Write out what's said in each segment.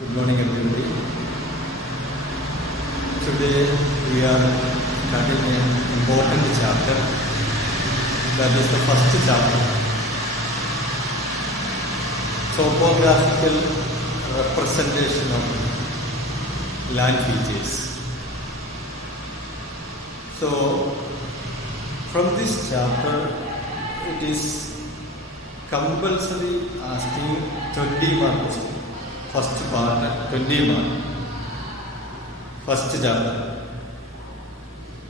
Good morning, everybody. Today we are starting an important chapter. That is the first chapter. Topographical representation of land features. So, from this chapter, it is compulsory asking 20 mark question. First part, 20 mark. First chapter.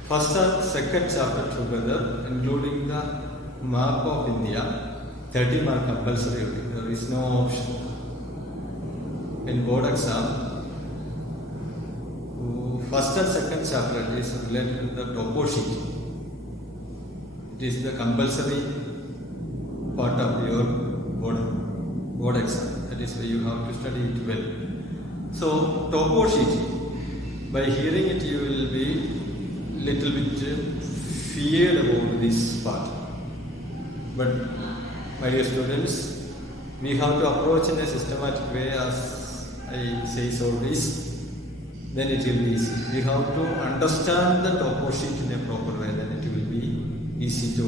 First and second chapter together, including the map of India, 30 mark compulsory. There is no option. In board exam, first and second chapter is related to the topo sheet. It is the compulsory part of your board exam. That is why you have to study it well. So, topo sheet, by hearing it you will be little bit feared about this part. But my dear students, we have to approach in a systematic way, as I say always, then it will be easy. We have to understand the topo sheet in a proper way, then it will be easy to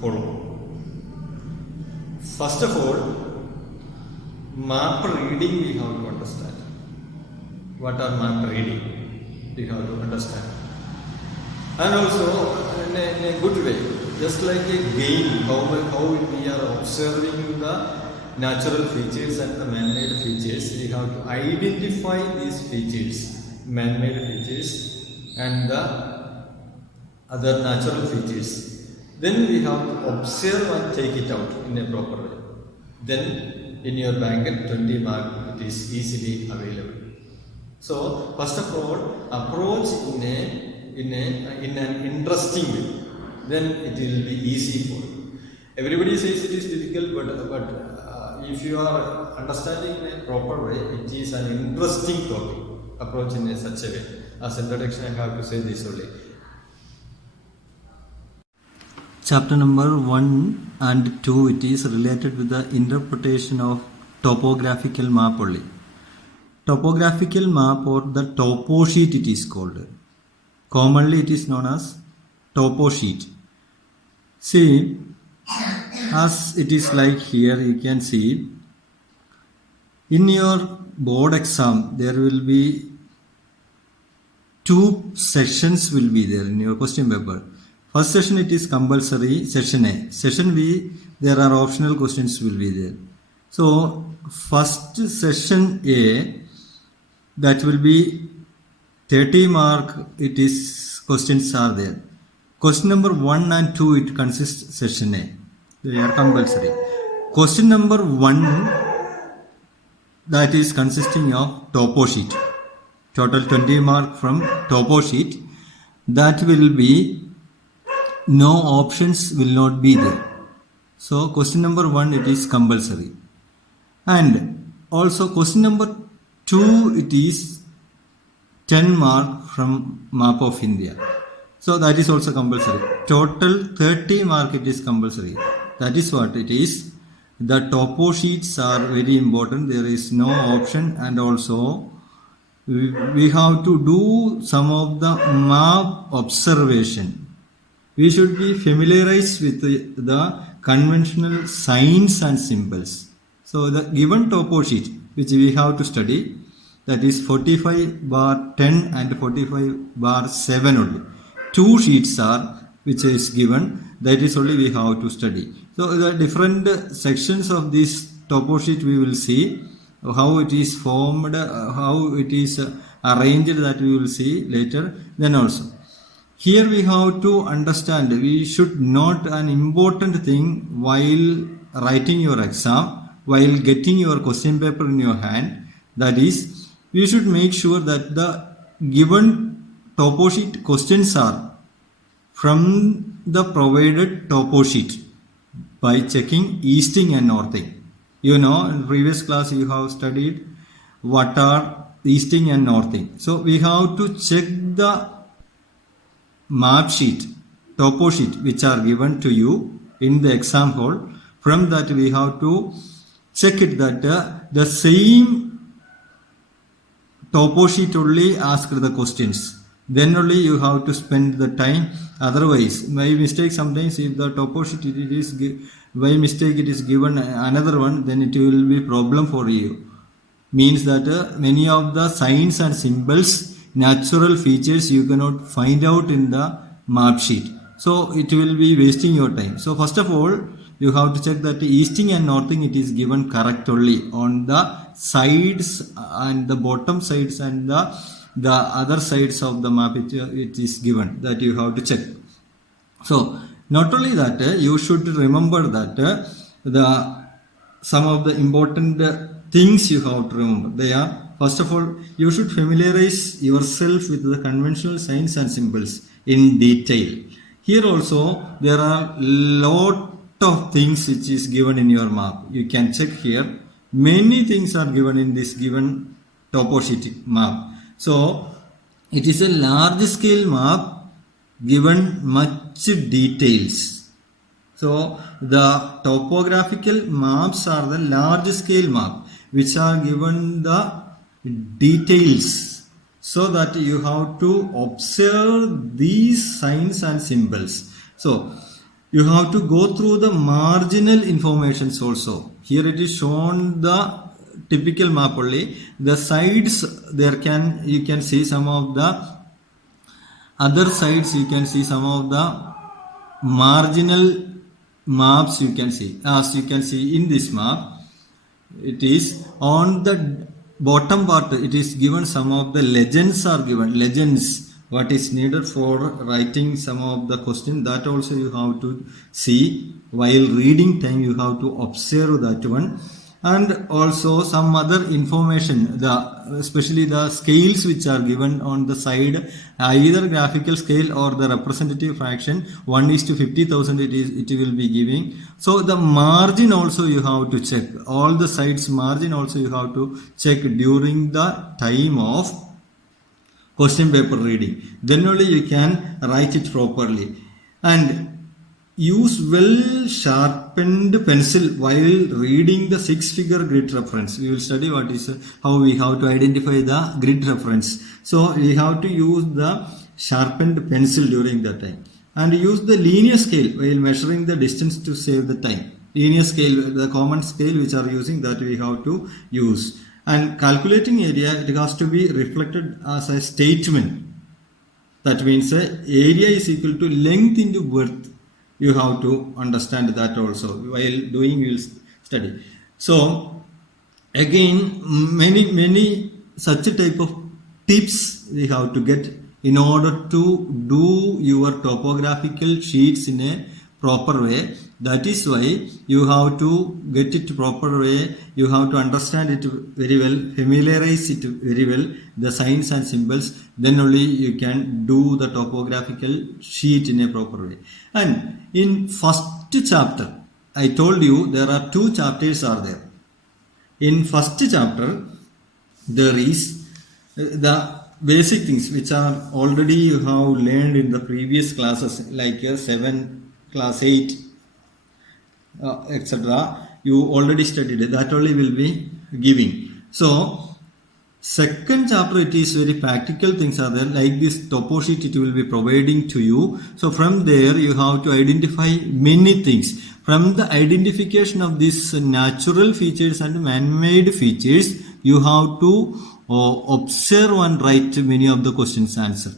follow. First of all, map reading we have to understand. What are map reading? We have to understand. And also, in a good way, just like a game, how we are observing the natural features and the man-made features, we have to identify these features, man-made features and the other natural features. Then we have to observe and take it out in a proper way. Then in your bank 20 mark it is easily available. So first of all, approach in an interesting way, then it will be easy for you. Everybody says it is difficult, but if you are understanding in a proper way, it is an interesting topic. Approach in such a way. As introduction, I have to say this only. Chapter number 1 and 2, it is related with the interpretation of topographical map only. Topographical map or the topo sheet it is called. Commonly it is known as topo sheet. See, as it is like here, you can see in your board exam there will be 2 sections will be there in your question paper. First session it is compulsory, session A. Session B, there are optional questions will be there. So, first session A, that will be 30 mark, it is questions are there. Question number 1 and 2, it consists session A. They are compulsory. Question number 1, that is consisting of topo sheet. Total 20 mark from topo sheet. That will be no options will not be there. So question number 1 it is compulsory. And also question number 2 it is 10 mark from map of India. So that is also compulsory. Total 30 mark it is compulsory. That is what it is. The topo sheets are very important. There is no option, and also we have to do some of the map observation. We should be familiarized with the conventional signs and symbols. So the given topo sheet which we have to study, that is 45/10 and 45/7 only. 2 sheets are which is given, that is only we have to study. So the different sections of this topo sheet we will see, how it is formed, how it is arranged, that we will see later. Then also, here we have to understand, we should note an important thing while writing your exam, while getting your question paper in your hand, that is, we should make sure that the given topo sheet questions are from the provided topo sheet by checking easting and northing. You know, in previous class you have studied what are easting and northing. So we have to check the map sheet, topo sheet which are given to you in the exam hall. From that we have to check it that the same topo sheet only ask the questions. Then only you have to spend the time. Otherwise, by mistake sometimes if the topo sheet it is by mistake it is given another one, then it will be problem for you. Means that many of the signs and symbols, natural features you cannot find out in the map sheet. So it will be wasting your time. So first of all, you have to check that easting and northing it is given correct only on the sides and the bottom sides and the other sides of the map it is given, that you have to check. So not only that, you should remember that the some of the important things you have to remember. They are, first of all, you should familiarize yourself with the conventional signs and symbols in detail. Here also there are lot of things which is given in your map. You can check here. Many things are given in this given topo sheet map. So it is a large scale map given much details. So the topographical maps are the large scale map which are given the details, so that you have to observe these signs and symbols. So you have to go through the marginal informations also. Here it is shown the typical map only. The sides you can see some of the other sides, you can see some of the marginal maps you can see. As you can see in this map, it is on the bottom part, it is given some of the legends are given. Legends, what is needed for writing some of the question, that also you have to see while reading time. You have to observe that one. And also some other information, especially the scales which are given on the side, either graphical scale or the representative fraction, 1:50,000 it will be giving. So the margin also you have to check. All the sides margin also you have to check during the time of question paper reading. Then only you can write it properly. And use well sharpened pencil while reading the 6-figure grid reference. We will study how we have to identify the grid reference. So we have to use the sharpened pencil during that time. And use the linear scale while measuring the distance to save the time. Linear scale, the common scale which are using, that we have to use. And calculating area, it has to be reflected as a statement. That means area is equal to length into width. You have to understand that also. While doing, you will study. So again, many such type of tips we have to get in order to do your topographical sheets in a proper way. That is why you have to get it proper way. You have to understand it very well, familiarize it very well, the signs and symbols. Then only you can do the topographical sheet in a proper way. And in first chapter, I told you there are 2 chapters are there. In first chapter, there is the basic things which are already you have learned in the previous classes, like 7, class 8, etc. You already studied it. That only will be giving. So second chapter, it is very practical things are there, like this topo sheet it will be providing to you. So from there you have to identify many things. From the identification of these natural features and man-made features, you have to observe and write many of the questions answer.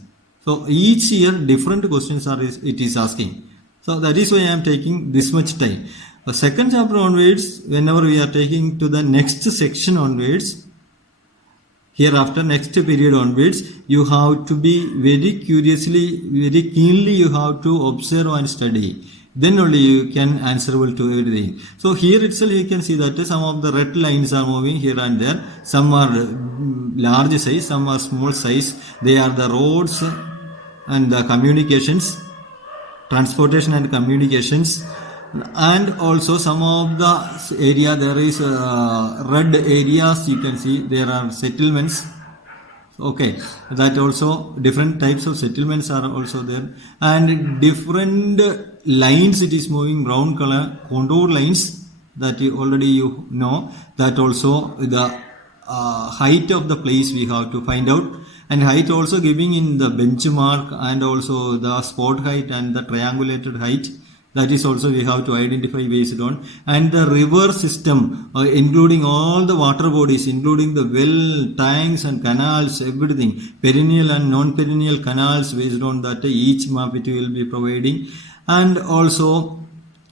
So each year different questions it is asking. So that is why I am taking this much time. The second chapter onwards, whenever we are taking to the next section onwards, hereafter next period onwards, you have to be very curiously, very keenly you have to observe and study. Then only you can answerable to everything. So here itself you can see that some of the red lines are moving here and there. Some are large size, some are small size. They are the roads and the communications, transportation and communications. And also some of the area there is red areas you can see, there are settlements. Okay, that also different types of settlements are also there, and different lines it is moving, brown color contour lines that you already know, that also the height of the place we have to find out, and height also giving in the benchmark and also the spot height and the triangulated height. That is also we have to identify based on, and the river system, including all the water bodies, including the well, tanks and canals, everything, perennial and non-perennial canals, based on that each map it will be providing, and also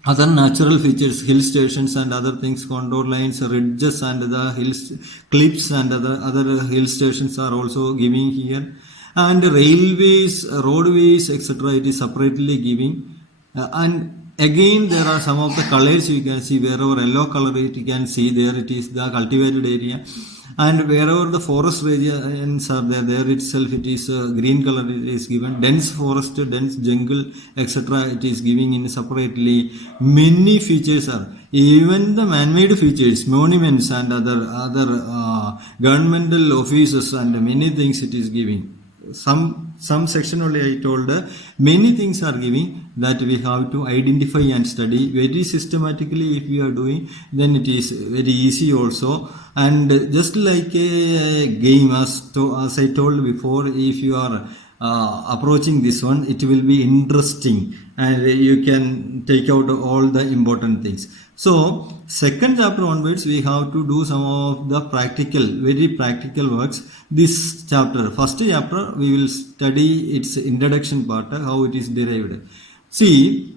other natural features, hill stations and other things, contour lines, ridges and the hills, cliffs and other hill stations are also giving here, and railways, roadways, etc. It is separately giving. And again there are some of the colors you can see, wherever yellow color you can see there it is the cultivated area, and wherever the forest regions are there itself it is green color it is given, dense forest, dense jungle, etc. it is giving in separately. Many features are, even the man-made features, monuments and other governmental offices and many things it is giving. Some section only I told, many things are giving that we have to identify and study very systematically. If we are doing, then it is very easy also, and just like a game, as I told before, if you are approaching this one, it will be interesting and you can take out all the important things. So second chapter onwards we have to do some of the very practical works. This chapter, first chapter, we will study its introduction part, how it is derived. See,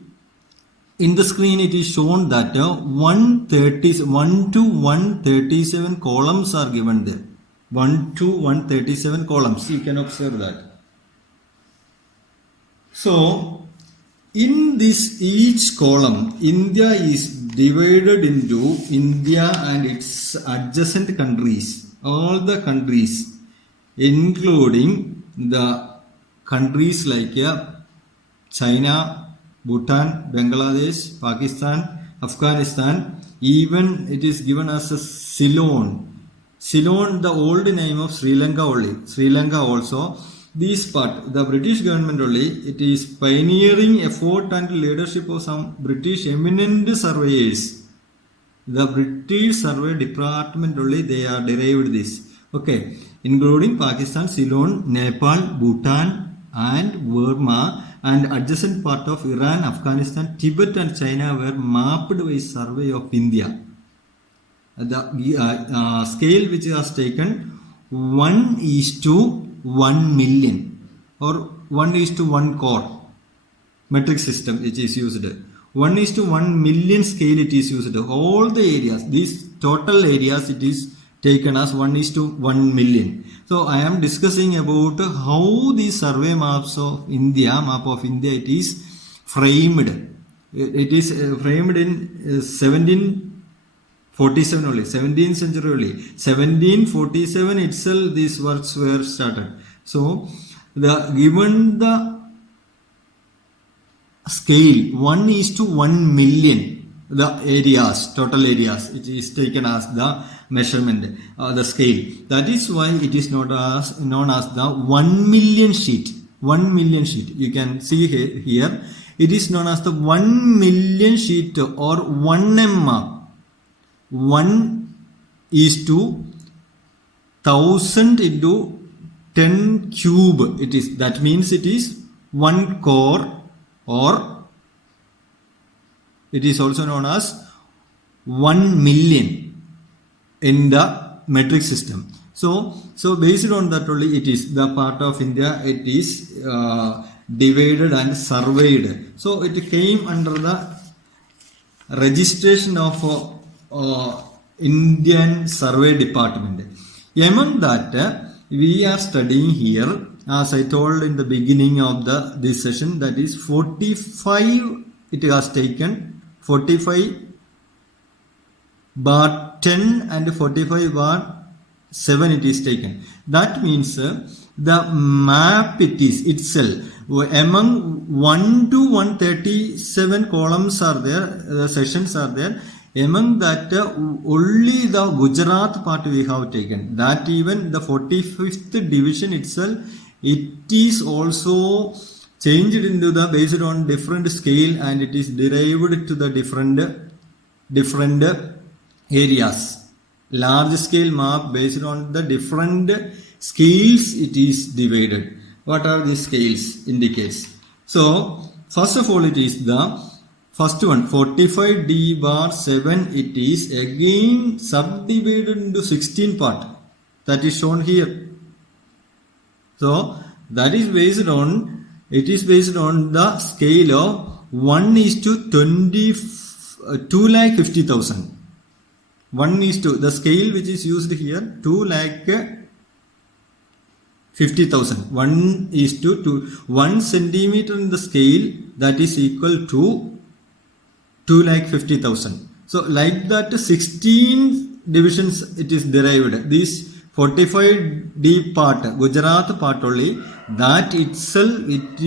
in the screen it is shown that 1 to 137 columns are given there. 1 to 137 columns, you can observe that. So in this each column, India is divided into India and its adjacent countries, all the countries, including the countries like China, Bhutan, Bangladesh, Pakistan, Afghanistan, even it is given as a Ceylon. Ceylon, the old name of Sri Lanka only. Sri Lanka also. This part, the British government only, it is pioneering effort and leadership of some British eminent surveyors. The British Survey Department only, they are derived this. Okay, including Pakistan, Ceylon, Nepal, Bhutan and Burma, and adjacent part of Iran, Afghanistan, Tibet and China were mapped by survey of India. The scale which was taken 1:1 million or 1:1 core metric system which is used. 1:1 million scale it is used. All the areas, these total areas it is taken as 1:1 million. So I am discussing about how the survey maps of India, map of India, it is framed. It is framed in 1747 only, 17th century only. 1747 itself these works were started. So given the scale 1:1 million, the areas, total areas, it is taken as the measurement, the scale. That is why it is known as the 1 million sheet. 1 million sheet. You can see here. It is known as the 1 million sheet or 1 mm. 1:1000 into 10 cube. It is, that means it is 1 core, or it is also known as 1 million in the metric system. So based on that only it is the part of India, it is divided and surveyed. So it came under the registration of Indian Survey Department. Among that we are studying here, as I told in the beginning of this session, that is 45 it has taken, 45/10 and 45/7 it is taken. That means the map it is itself, among 1 to 137 columns are there, the sections are there. Among that only the Gujarat part we have taken. That even the 45th division itself, it is also changed into the based on different scale, and it is derived to the different areas. large scale map based on the different scales it is divided. What are these scales indicates? So first of all, it is the first one, 45D bar 7, it is again subdivided into 16 part. That is shown here. So that is based on, it is based on the scale of 1:250,000. 1:, the scale which is used here, 2,50,000. 1:2. 1 centimeter in the scale, that is equal to 2,50,000. So like that 16 divisions it is derived. This 45D part, Gujarat part only, that itself it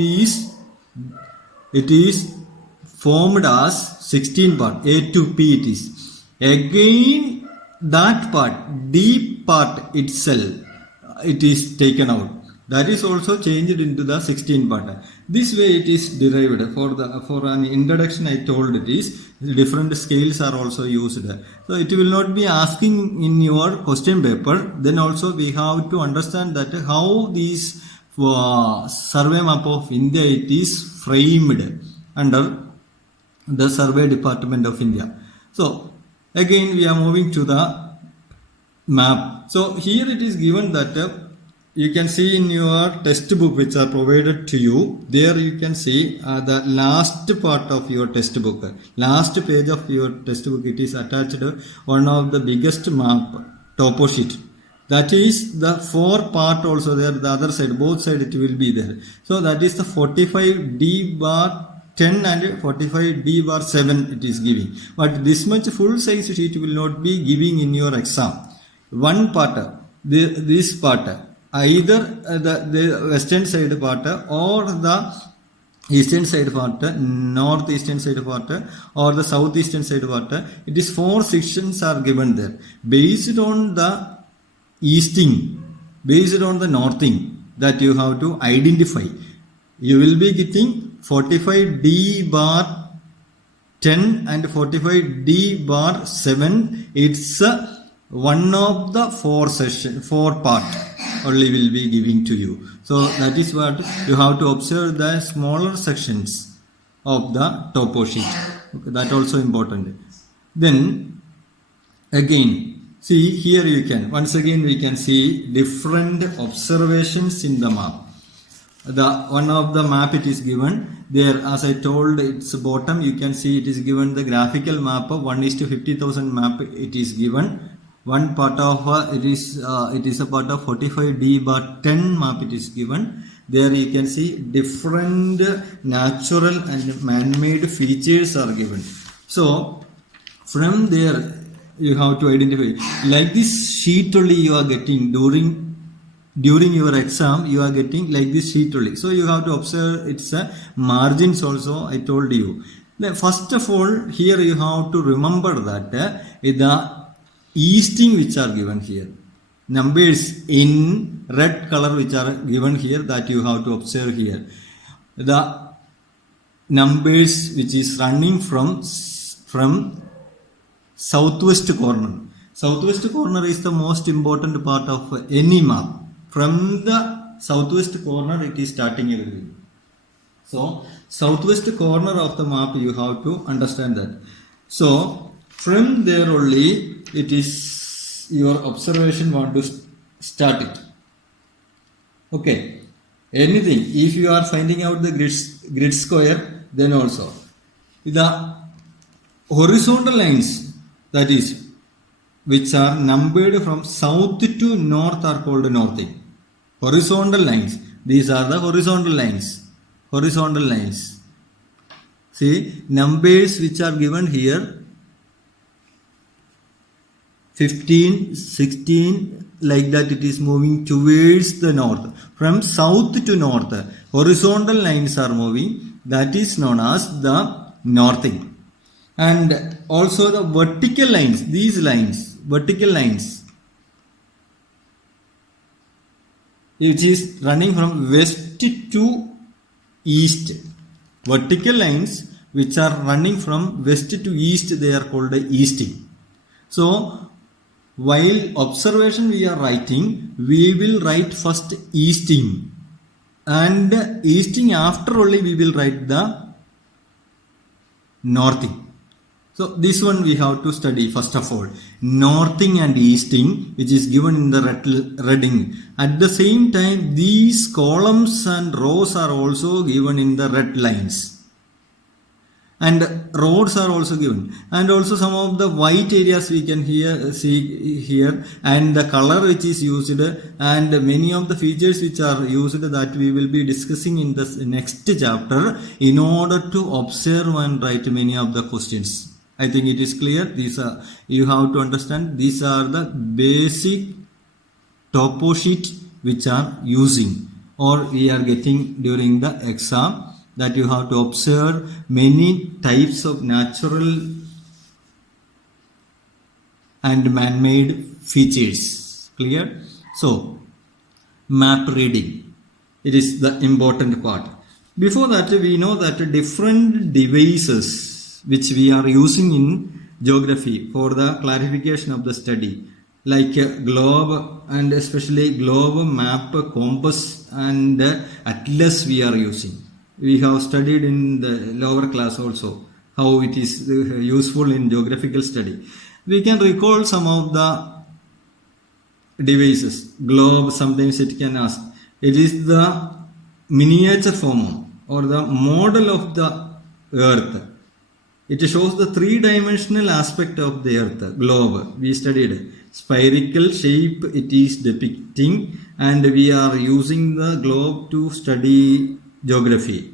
is formed as 16 part, A to P it is. Again that part, D part itself, it is taken out. That is also changed into the 16 part. This way it is derived. For an introduction I told it is different scales are also used. So it will not be asking in your question paper. Then also we have to understand that how these survey map of India it is framed under the survey department of India. So again we are moving to the map. So here it is given that you can see in your textbook which are provided to you, there you can see the last part of your textbook, last page of your textbook, it is attached one of the biggest map, topo sheet. That is the 4 part also there, the other side, both side it will be there. So that is the 45D bar 10 and 45D bar 7 it is giving. But this much full size sheet will not be giving in your exam. One part, this part, either the western side part or the eastern side part, northeastern side part or the southeastern side part, it is 4 sections are given there. Based on the easting, based on the northing that you have to identify, you will be getting 45D bar 10 and 45D bar 7. It's one of the 4 part only will be giving to you. So that is what you have to observe, the smaller sections of the topo sheet. Okay, that also important. Then again, see here you can, once again we can see different observations in the map. The one of the map it is given there, as I told, its bottom you can see it is given the graphical map of 1:50,000 map it is given. One part of it is a part of 45D bar 10 map it is given. There you can see different natural and man-made features are given. So from there you have to identify, like this sheet only you are getting during your exam, you are getting like this sheet only. So you have to observe its margins also, I told you. Then first of all, here you have to remember that the easting which are given here, numbers in red color which are given here, that you have to observe here. The numbers which is running from southwest corner. Southwest corner is the most important part of any map. From the southwest corner it is starting everything. So southwest corner of the map you have to understand that. So from there only it is your observation want to start it. Okay. Anything, if you are finding out the grid square, then also the horizontal lines, that is which are numbered from south to north are called northing. Horizontal lines, these are the horizontal lines. Horizontal lines. See, numbers which are given here 15, 16, like that it is moving towards the north. From south to north, horizontal lines are moving. That is known as the northing. And also the vertical lines, these lines, vertical lines, which is running from west to east. Vertical lines which are running from west to east, they are called easting. So while observation we are writing, we will write first easting, and easting after only we will write the northing. So this one we have to study first of all. Northing and easting, which is given in the reading. At the same time, these columns and rows are also given in the red lines. And roads are also given. And also some of the white areas we can see here, and the color which is used, and many of the features which are used that we will be discussing in this next chapter in order to observe and write many of the questions. I think it is clear. These are, you have to understand, these are the basic topo sheet which are using or we are getting during the exam, that you have to observe many types of natural and man-made features. Clear? So, map reading, it is the important part. Before that, we know that different devices which we are using in geography for the clarification of the study, like globe, and especially globe, map, compass and atlas we are using. We have studied in the lower class also how it is useful in geographical study. We can recall some of the devices. Globe, sometimes it can ask. It is the miniature form or the model of the earth. It shows the three-dimensional aspect of the earth, globe. We studied spherical shape it is depicting, and we are using the globe to study geography.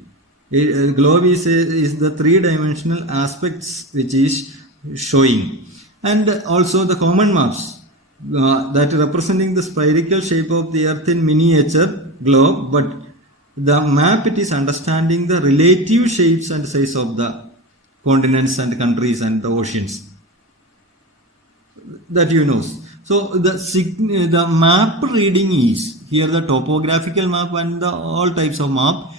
Globe is the three-dimensional aspects which is showing. And also the common maps that representing the spherical shape of the earth in miniature globe, but the map it is understanding the relative shapes and size of the continents and countries and the oceans, that you know. So the map reading is here the topographical map and the all types of map.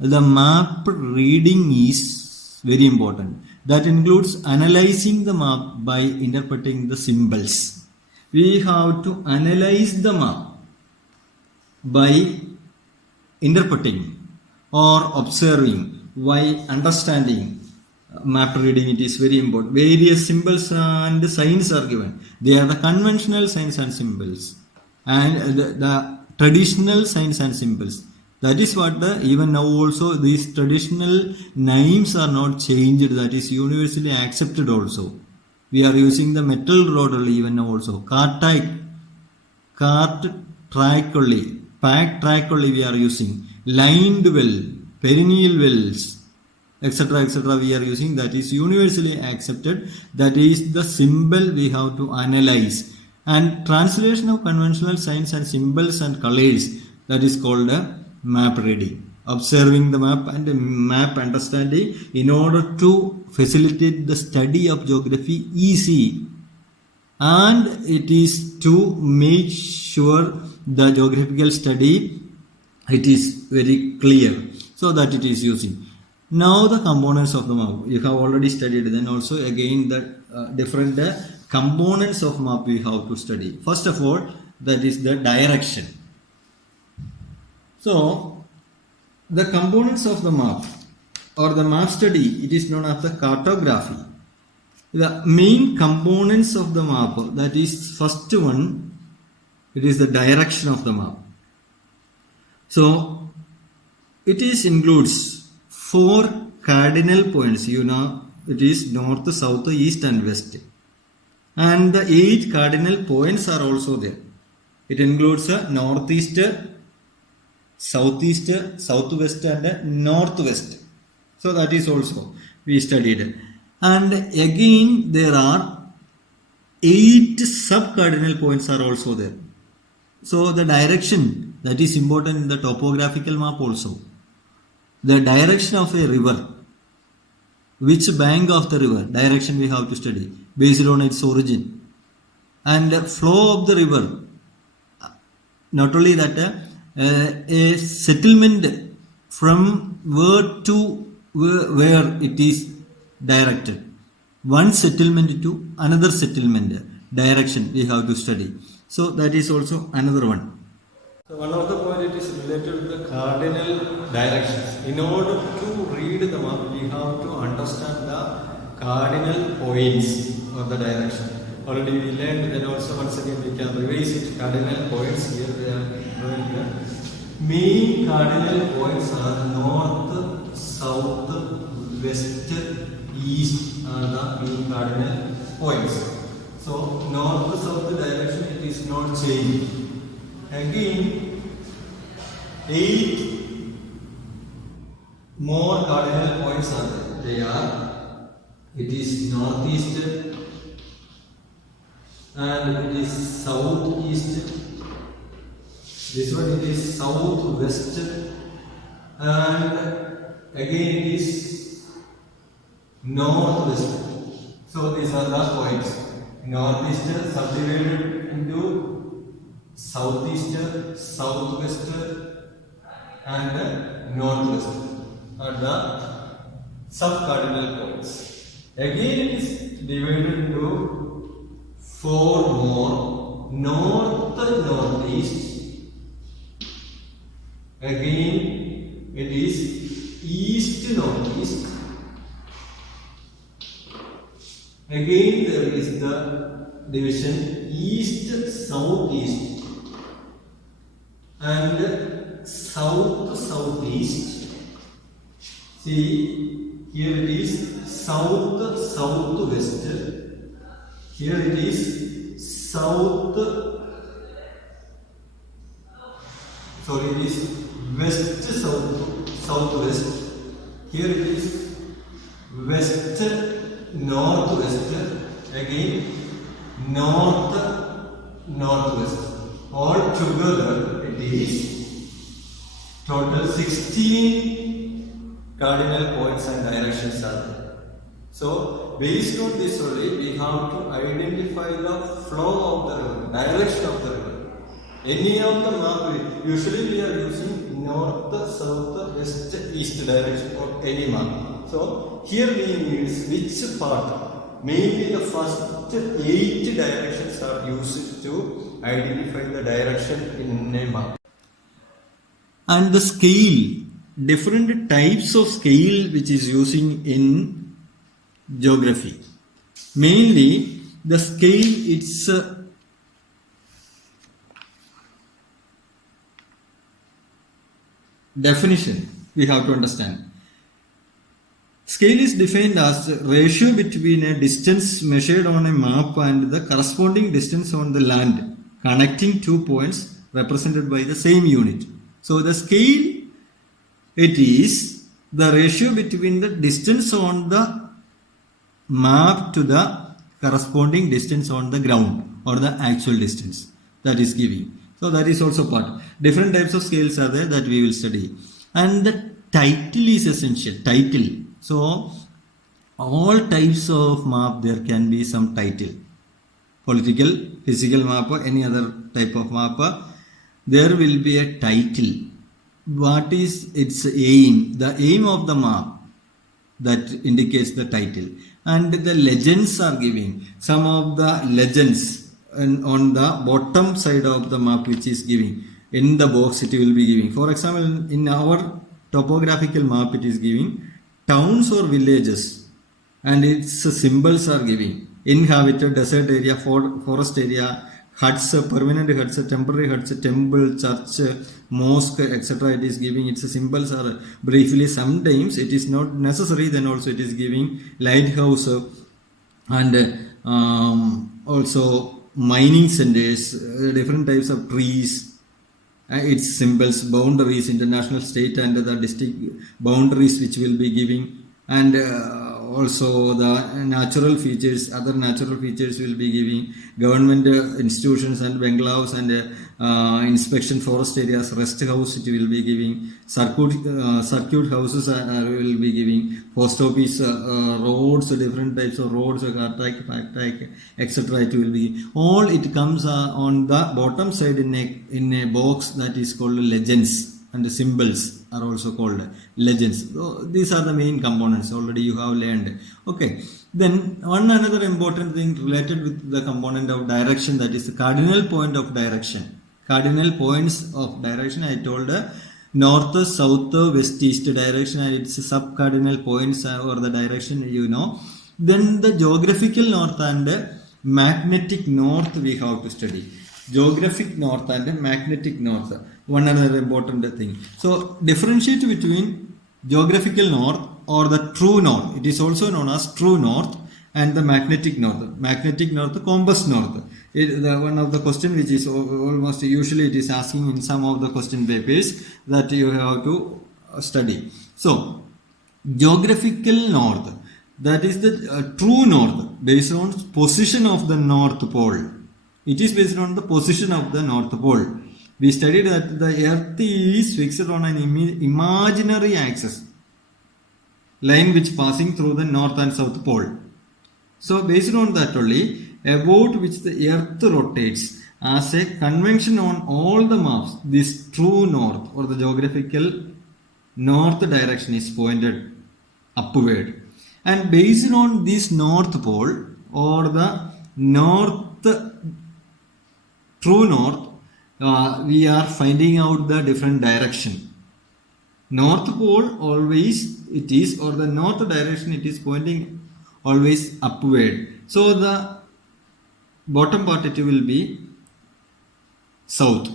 The map reading is very important. That includes analyzing the map by interpreting the symbols. We have to analyze the map by interpreting or observing, by understanding. Map reading, it is very important. Various symbols and signs are given. They are the conventional signs and symbols and the traditional signs and symbols. That is what even now also these traditional names are not changed. That is universally accepted also. We are using the metal rod only even now also. Cart track only. Pack track only we are using. Lined well, perennial wells, etc. we are using. That is universally accepted. That is the symbol we have to analyze. And translation of conventional signs and symbols and colors, that is called a map reading. Observing the map and map understanding in order to facilitate the study of geography easy. And it is to make sure the geographical study it is very clear, so that it is using. Now the components of the map you have already studied. Then also again the different components of map we have to study. First of all, that is the direction. So the components of the map or the map study, it is known as the cartography. The main components of the map, that is first one, it is the direction of the map. So it is includes 4 cardinal points. You know, it is north, south, east and west. And the 8 cardinal points are also there. It includes northeast, southeast, southwest and northwest. So that is also we studied. And again there are 8 sub-cardinal points are also there. So the direction, that is important in the topographical map also. The direction of a river, which bank of the river, direction we have to study based on its origin. And flow of the river, not only that, a settlement from where to where it is directed. One settlement to another settlement. direction we have to study. So that is also another one. So one of the point it is related to the cardinal directions. In order to read the map, we have to understand the cardinal points of the direction. Already we learned, then also once again we can revise it. Cardinal points here they are doing the main cardinal points are north, south, west, east are the main cardinal points. So north south direction it is not changed. Again 8 more cardinal points are there. They are, it is northeast and it is southeast. This one it is southwest and again it is northwest. So these are the points. Northeast subdivided into southeast, southwest and northwest are the sub-cardinal points. Again it is divided into 4 more. North, northeast. Again it is east, northeast. Again there is the division east, southeast and south, southeast. See, here it is south, southwest. Here it is south, sorry, it is west, south, southwest. Here it is west, northwest. Again north, northwest. All together it is total 16 cardinal points and directions are there. So based on this only we have to identify the flow of the river, direction of the river. Any of the map, usually we are using north, south, west, east direction for any map. So here we need which part. Mainly the first 8 directions are used to identify the direction in a map. And the scale, different types of scale which is using in geography. Mainly the scale, its definition we have to understand. Scale is defined as ratio between a distance measured on a map and the corresponding distance on the land connecting 2 points represented by the same unit. So the scale, it is the ratio between the distance on the map to the corresponding distance on the ground or the actual distance that is giving. So that is also part. Different types of scales are there that we will study. And the title is essential. Title. So all types of map there can be some title. Political, physical map or any other type of map. There will be a title. What is its aim? The aim of the map that indicates the title. And the legends are giving. Some of the legends on the bottom side of the map which is giving. In the box it will be giving. For example, in our topographical map it is giving towns or villages and its symbols are giving. Inhabited, desert area, forest area, huts, permanent huts, temporary huts, temple, church, mosque, etc. It is giving. Its symbols are briefly. Sometimes it is not necessary. Then also it is giving lighthouse and also mining centers, different types of trees. Its symbols, boundaries, international, state and the district boundaries which will be giving, and also the natural features, other natural features will be giving, government institutions and bungalows and inspection forest areas, rest house it will be giving, circuit houses will be giving, post office, roads, different types of roads, car track, etc. It will be all. It comes on the bottom side in a box that is called legends, and the symbols are also called legends. So these are the main components. Already you have learned. Okay. Then one another important thing related with the component of direction, that is the cardinal point of direction. Cardinal points of direction, I told north, south, west, east direction and its sub-cardinal points or the direction you know. Then the geographical north and magnetic north we have to study. Geographic north and magnetic north, one another important thing. So differentiate between geographical north or the true north, it is also known as true north, and the magnetic north. Magnetic north, compass north. One of the question which is almost usually it is asking in some of the question papers that you have to study. So geographical north, that is the true north based on position of the North Pole. It is based on the position of the North Pole. We studied that the earth is fixed on an imaginary axis, line which passing through the north and south pole. So based on that only, about which the earth rotates, as a convention on all the maps, this true north or the geographical north direction is pointed upward. And based on this north pole or the north, true north, we are finding out the different direction. North pole always it is, or the north direction it is pointing always upward. So the bottom part it will be south.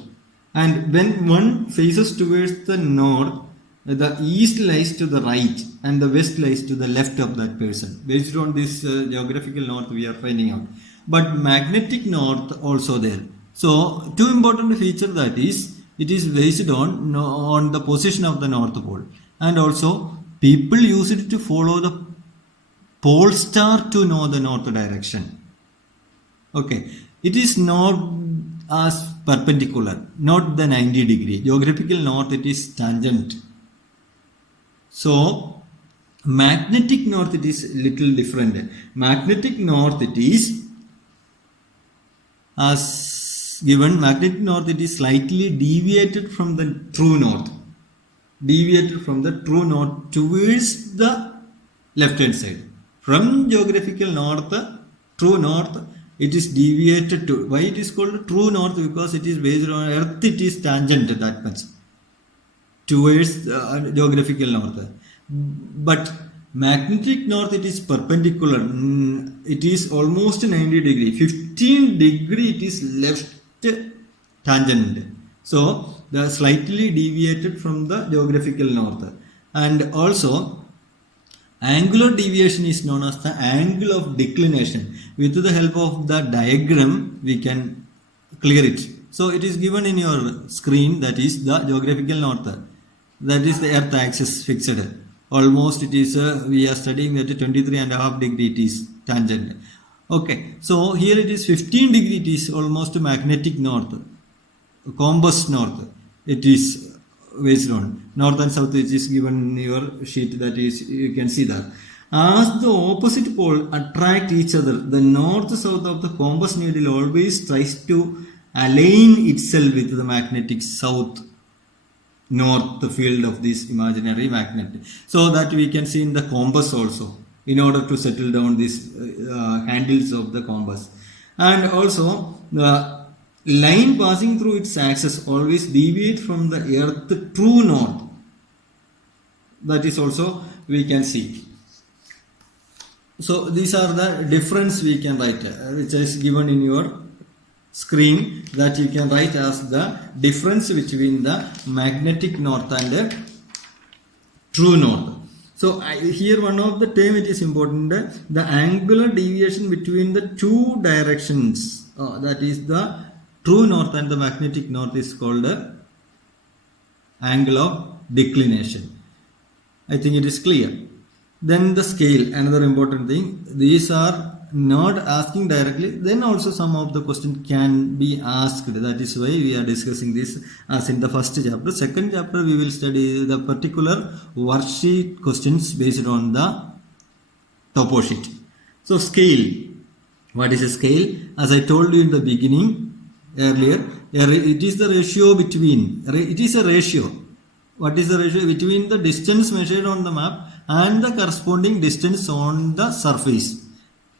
And when one faces towards the north, the east lies to the right and the west lies to the left of that person. Based on this geographical north we are finding out. But magnetic north also there. So two important feature, that is it is based on the position of the North Pole, and also people use it to follow the pole star to know the north direction. Okay, it is not as perpendicular, not the 90 degree. Geographical north it is tangent. So magnetic north it is little different. Magnetic north it is as given, magnetic north it is slightly deviated from the true north, towards the left hand side. From geographical north, true north, it is deviated to. Why it is called true north? Because it is based on earth, it is tangent that much towards geographical north. But magnetic north it is perpendicular, it is almost 90 degree, 15 degree it is left tangent. So the slightly deviated from the geographical north. And also angular deviation is known as the angle of declination. With the help of the diagram we can clear it. So it is given in your screen, that is the geographical north, that is the earth axis fixed. Almost it is we are studying that 23.5 degree it is tangent. Okay, so here it is 15 degree, it is almost magnetic north, compass north, it is based on north and south, which is given in your sheet, that is you can see that. As the opposite pole attract each other, the north south of the compass needle always tries to align itself with the magnetic south north field of this imaginary magnet, so that we can see in the compass also, in order to settle down these handles of the compass. And also the line passing through its axis always deviate from the earth true north, that is also we can see. So these are the difference we can write, which is given in your screen, that you can write as the difference between the magnetic north and the true north. So here one of the term it is important, the angular deviation between the two directions, that is the true north and the magnetic north, is called the angle of declination. I think it is clear. Then the scale, another important thing. These are not asking directly, then also some of the question can be asked. That is why we are discussing this as in the first chapter. Second chapter we will study the particular worksheet questions based on the topo sheet. So scale, what is a scale? As I told you in the beginning earlier, it is the ratio between, it is a ratio. What is the ratio between the distance measured on the map and the corresponding distance on the surface?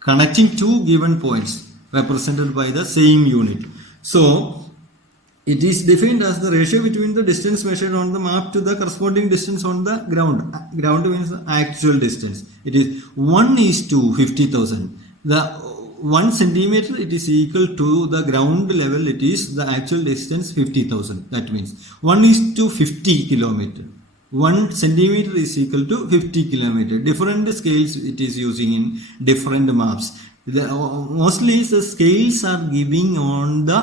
connecting two given points represented by the same unit. So it is defined as the ratio between the distance measured on the map to the corresponding distance on the ground. Ground means the actual distance. It is 1:50,000. The 1 centimeter, it is equal to the ground level, it is the actual distance 50,000. That means 1:50 kilometer. 1 centimeter is equal to 50 kilometer. Different scales it is using in different maps. Mostly the scales are giving on the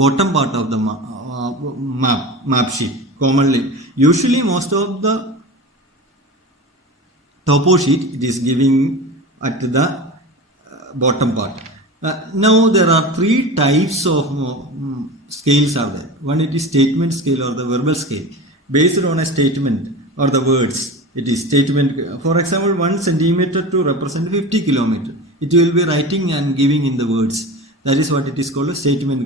bottom part of the map sheet commonly. Usually most of the topo sheet it is giving at the bottom part. Now there are three types of scales are there. One, it is statement scale or the verbal scale, based on a statement or the words. It is statement. For example, 1 centimeter to represent 50 kilometer. It will be writing and giving in the words. That is what it is called a statement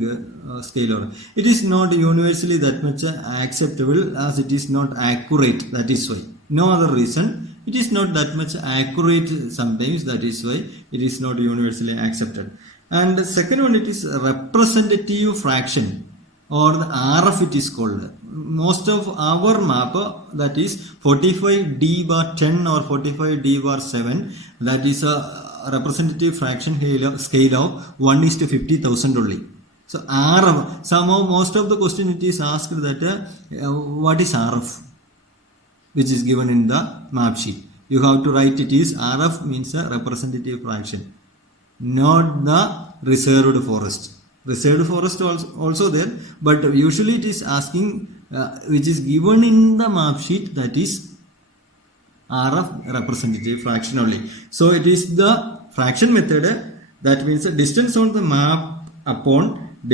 scale order. It is not universally that much acceptable as it is not accurate. That is why. No other reason. It is not that much accurate sometimes. That is why it is not universally accepted. And the second one, it is representative fraction or the RF it is called. Most of our map, that is 45D/10 or 45D/7, that is a representative fraction scale of 1:50,000 only. So RF, most of the question it is asked that what is RF, which is given in the map sheet. You have to write it is RF means a representative fraction, not the reserved forest. Reserved forest also there, but usually it is asking which is given in the map sheet, that is RF representative fraction only. So it is the fraction method, that means the distance on the map upon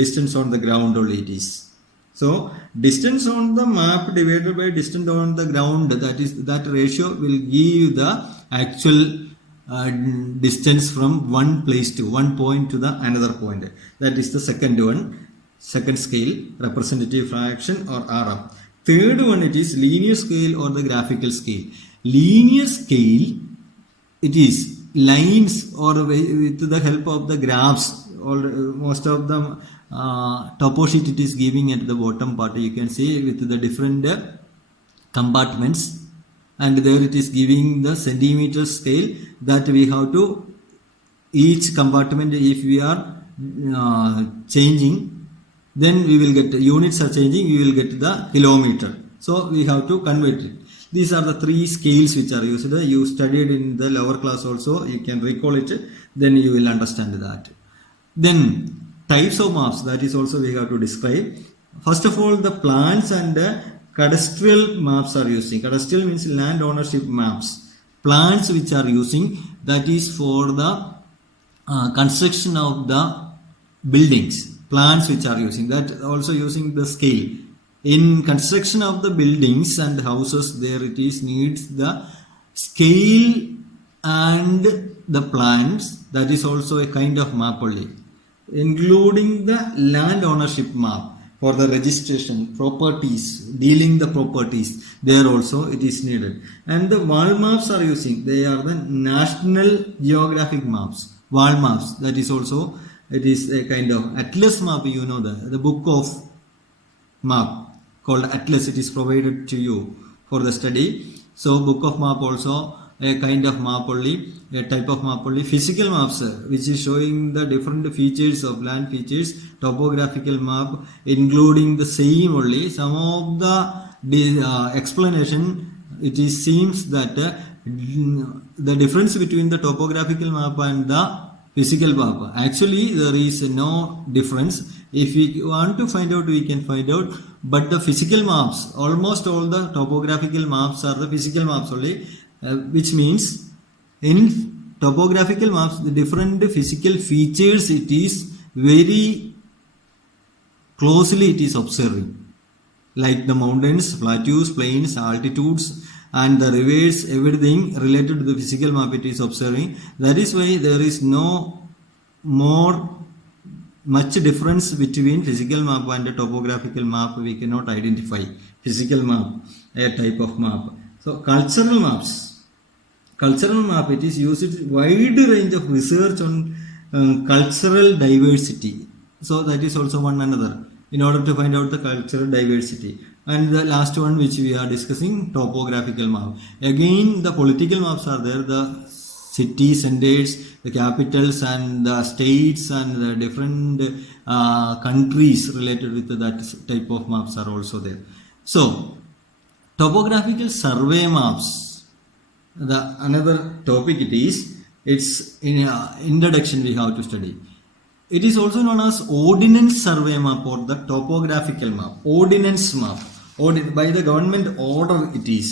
distance on the ground only it is. So distance on the map divided by distance on the ground, that ratio will give the actual distance from one point to the another point. That is the second one, second scale, representative fraction or RF. Third one, it is linear scale or the graphical scale. Linear scale, it is lines or with the help of the graphs, or most of the topo sheet it is giving at the bottom part. You can see with the different compartments, and there it is giving the centimeter scale that we have to each compartment. If we are changing, then we will get units are changing, we will get the kilometer. So we have to convert it. These are the three scales which are used. You studied in the lower class also. You can recall it. Then you will understand that. Then types of maps, that is also we have to describe. First of all, the plans and cadastral maps are using. Cadastral means land ownership maps. Plans which are using, that is for the construction of the buildings. Plans which are using, that also using the scale. In construction of the buildings and houses, there it is needs the scale and the plans. That is also a kind of map only, including the land ownership map for the registration, properties, dealing the properties. There also it is needed. And the wall maps are using. They are the national geographic maps. Wall maps. That is also, it is a kind of atlas map. You know the book of map called atlas. It is provided to you for the study. So book of map also a kind of map only, a type of map only. Physical maps, which is showing the different features of land features. Topographical map, including the same only. Some of the explanation, it is seems that the difference between the topographical map and the physical map, actually there is no difference. If we want to find out, we can find out. But the physical maps, almost all the topographical maps are the physical maps only, which means in topographical maps, the different physical features, it is very closely it is observing. Like the mountains, plateaus, plains, altitudes, and the rivers, everything related to the physical map it is observing. That is why there is no much difference between physical map and the topographical map. We cannot identify physical map, a type of map. So cultural maps cultural map, it is used wide range of research on cultural diversity. So that is also one another in order to find out the cultural diversity. And the last one which we are discussing, topographical map. Again, the political maps are there, the city centers, the capitals and the states and the different countries related with that type of maps are also there. So, topographical survey maps, the another topic it is, it's in introduction we have to study. It is also known as ordinance survey map or the topographical map, ordinance map, by the government order it is.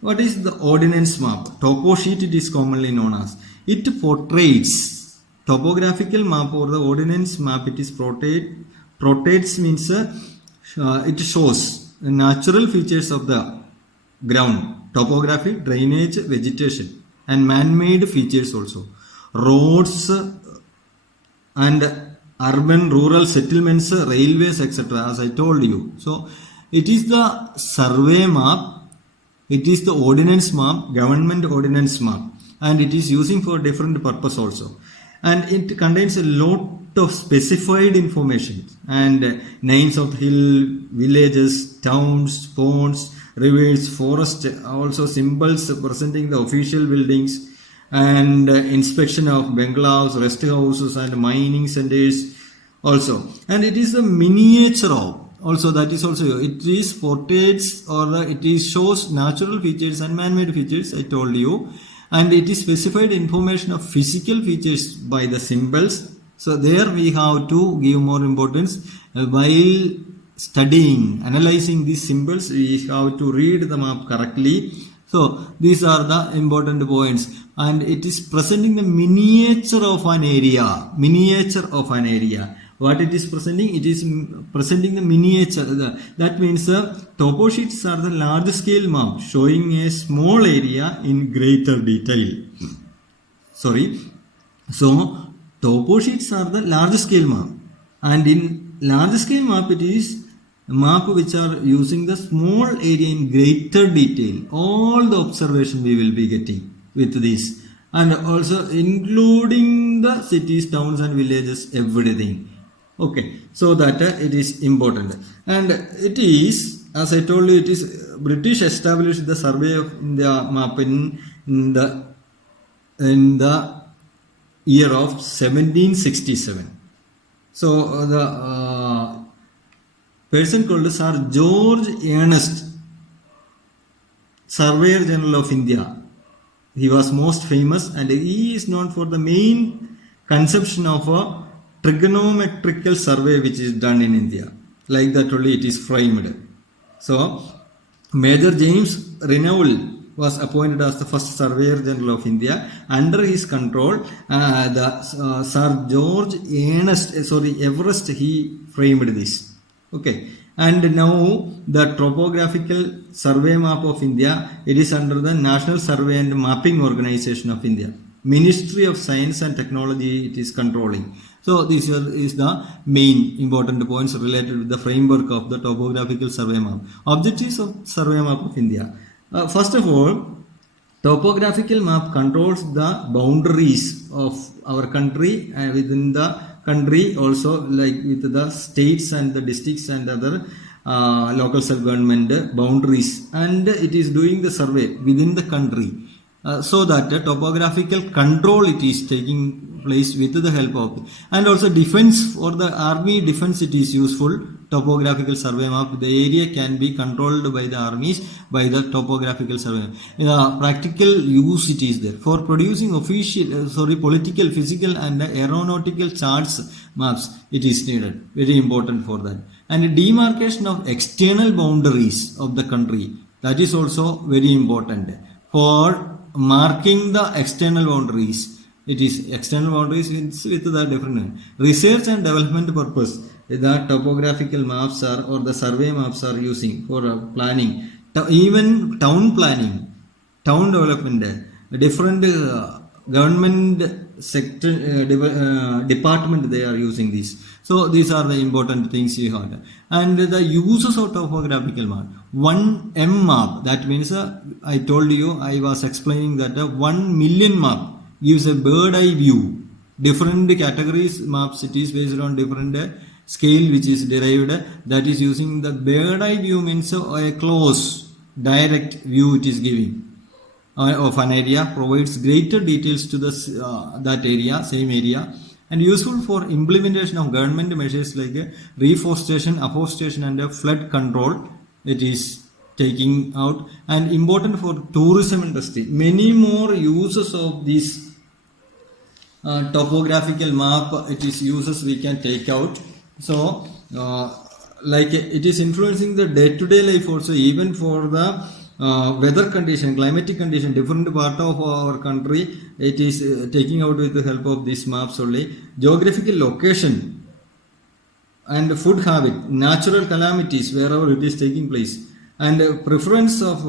What is the ordinance map? Topo sheet it is commonly known as. It portrays, topographical map or the ordinance map, it is portrays means it shows natural features of the ground, topography, drainage, vegetation and man-made features also. Roads and urban rural settlements, railways, etc. as I told you. So it is the survey map, it is the ordinance map, government ordinance map, and it is using for different purpose also. And it contains a lot of specified information and names of hill, villages, towns, ponds, rivers, forests, also symbols representing the official buildings and inspection of bungalows, rest houses and mining centers also. And it is a miniature of also, that is also, it is portraits or it is shows natural features and man-made features, I told you, and it is specified information of physical features by the symbols. So there we have to give more importance while studying, analyzing these symbols, we have to read the map correctly. So these are the important points, and it is presenting the miniature of an area, What it is presenting? It is presenting the miniature. That means topo sheets are the large scale map showing a small area in greater detail. Sorry. So topo sheets are the large scale map, and in large scale map it is map which are using the small area in greater detail. All the observation we will be getting with this, and also including the cities, towns and villages, everything. Okay, so that it is important, and it is, as I told you, it is British established the survey of India map in the year of 1767. So the person called Sir George Ernest, Surveyor General of India. He was most famous, and he is known for the main conception of a trigonometrical survey which is done in India. Like that only it is framed. So Major James Renault was appointed as the first Surveyor General of India. Under his control, Sir George Everest, he framed this. Okay, and now the topographical survey map of India, it is under the National Survey and Mapping Organization of India. Ministry of Science and Technology it is controlling. So this is the main important points related with the framework of the topographical survey map. Objectives of survey map of India. First of all, topographical map controls the boundaries of our country and within the country, also like with the states and the districts and other local self-government boundaries, and it is doing the survey within the country. So that topographical control it is taking place with the help of, and also defense, for the army defense it is useful. Topographical survey map, the area can be controlled by the armies by the topographical survey. Practical use it is there for producing political, physical and aeronautical charts maps. It is needed, very important for that. And demarcation of external boundaries of the country, that is also very important for marking the external boundaries. It is external boundaries with the different research and development purpose. The topographical maps are, or the survey maps are using for planning, even town planning, town development, different government sector department they are using these. So these are the important things you have. And the uses of topographical map. 1 M map, that means I told you, I was explaining that 1 million map gives a bird eye view. Different categories maps, it is based on different scale which is derived, that is using the bird eye view, means a close direct view it is giving of an area, provides greater details to the that area, same area, and useful for implementation of government measures like reforestation, afforestation and flood control. It is taking out, and important for tourism industry. Many more uses of this topographical map, it is uses we can take out. So like it is influencing the day-to-day life also, even for the weather condition, climatic condition, different part of our country, it is taking out with the help of these maps only. Geographical location and food habit, natural calamities wherever it is taking place, and preference of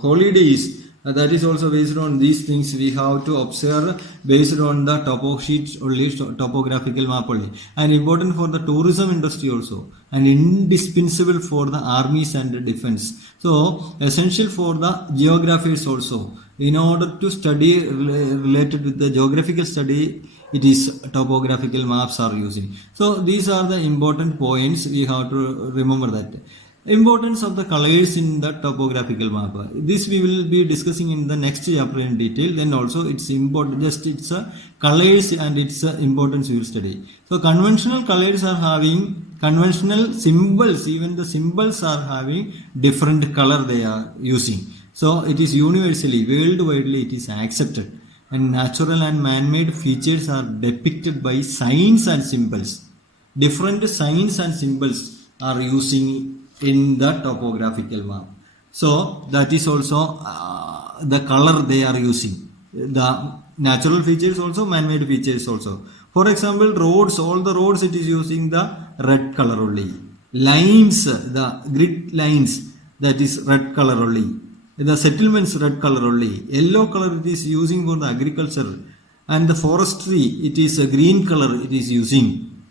holidays, that is also based on these things we have to observe based on the topo sheets only, topographical map only, and important for the tourism industry also, and indispensable for the armies and defense. So essential for the geographers also, in order to study related with the geographical study, it is topographical maps are using. So these are the important points we have to remember. That importance of the colors in the topographical map, this we will be discussing in the next chapter in detail. Then also it's important, just its colors and its importance we will study. So conventional colors are having conventional symbols, even the symbols are having different color they are using. So it is universally, worldwidely it is accepted, and natural and man-made features are depicted by signs and symbols. Different signs and symbols are using in the topographical map. So that is also the color they are using. The natural features also, man-made features also. For example, roads, all the roads it is using the red color only. Lines, the grid lines, that is red color only. The settlements red color only. Yellow color it is using for the agriculture, and the forestry it is a green color it is using.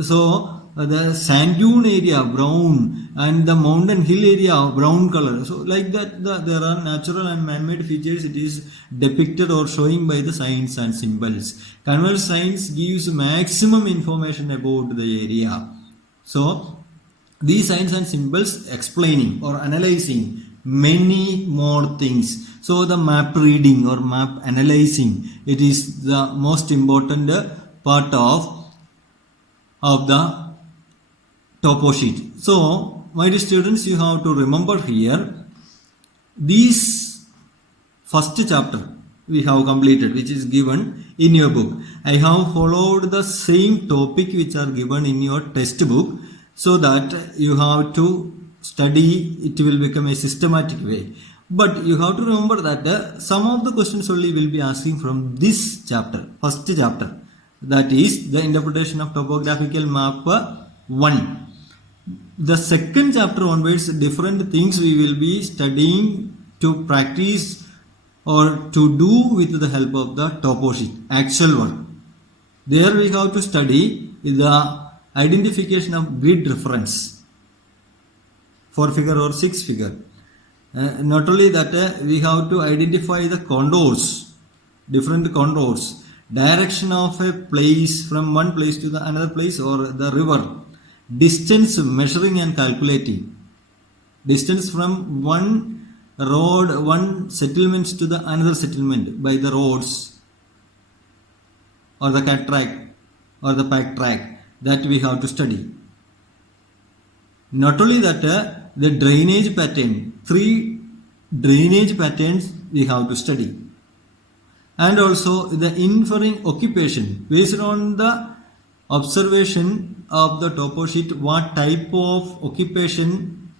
So the sand dune area brown, and the mountain hill area brown color. So like that there are natural and man-made features it is depicted or showing by the signs and symbols. Converse signs gives maximum information about the area. So these signs and symbols explaining or analyzing many more things. So the map reading or map analyzing, it is the most important part of the topo sheet. So my dear students, you have to remember here, this first chapter we have completed, which is given in your book. I have followed the same topic which are given in your textbook, so that you have to study, it will become a systematic way. But you have to remember that some of the questions only will be asking from this chapter, first chapter, that is the interpretation of topographical map 1. The second chapter onwards, different things we will be studying to practice or to do with the help of the topo sheet, actual work. There we have to study the identification of grid reference, 4-figure or 6-figure. Not only that, we have to identify the contours, different contours, direction of a place from one place to the another place or the river, distance measuring and calculating, distance from one road, one settlement to the another settlement by the roads or the cat track or the pack track, that we have to study. Not only that, the drainage pattern, 3 drainage patterns we have to study, and also the inferring occupation based on the observation of the topo sheet, what type of occupation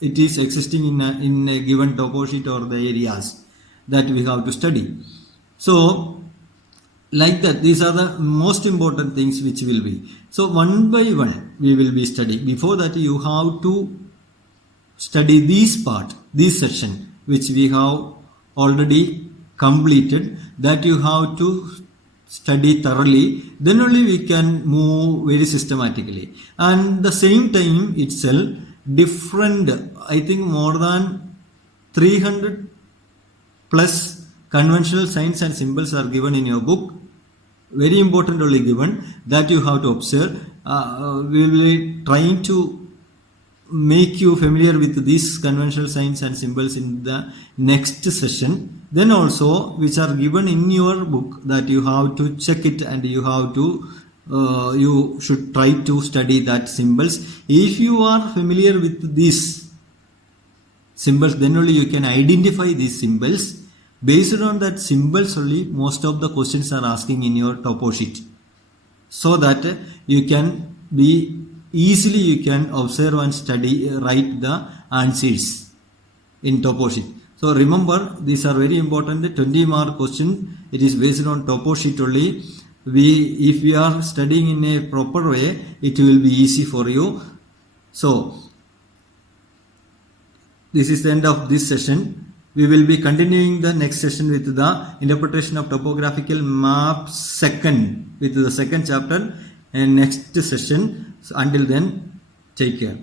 it is existing in a given topo sheet or the areas, that we have to study. So like that, these are the most important things which will be. So one by one we will be studying. Before that, you have to study this part, this section which we have already completed, that you have to study thoroughly, then only we can move very systematically. And the same time itself, different, I think more than 300 plus conventional signs and symbols are given in your book. Very important only given that you have to observe. We will be trying to make you familiar with these conventional signs and symbols in the next session. Then also which are given in your book that you have to check it and you have to you should try to study that symbols. If you are familiar with these symbols, then only you can identify these symbols. Based on that symbols only most of the questions are asking in your topo sheet, so that you can be easily you can observe and study, write the answers in topo sheet. So remember, these are very important. 20 mark question, it is based on topo sheet only. If we are studying in a proper way, it will be easy for you. So this is the end of this session. We will be continuing the next session with the interpretation of topographical maps second, with the second chapter and next session. So until then, take care.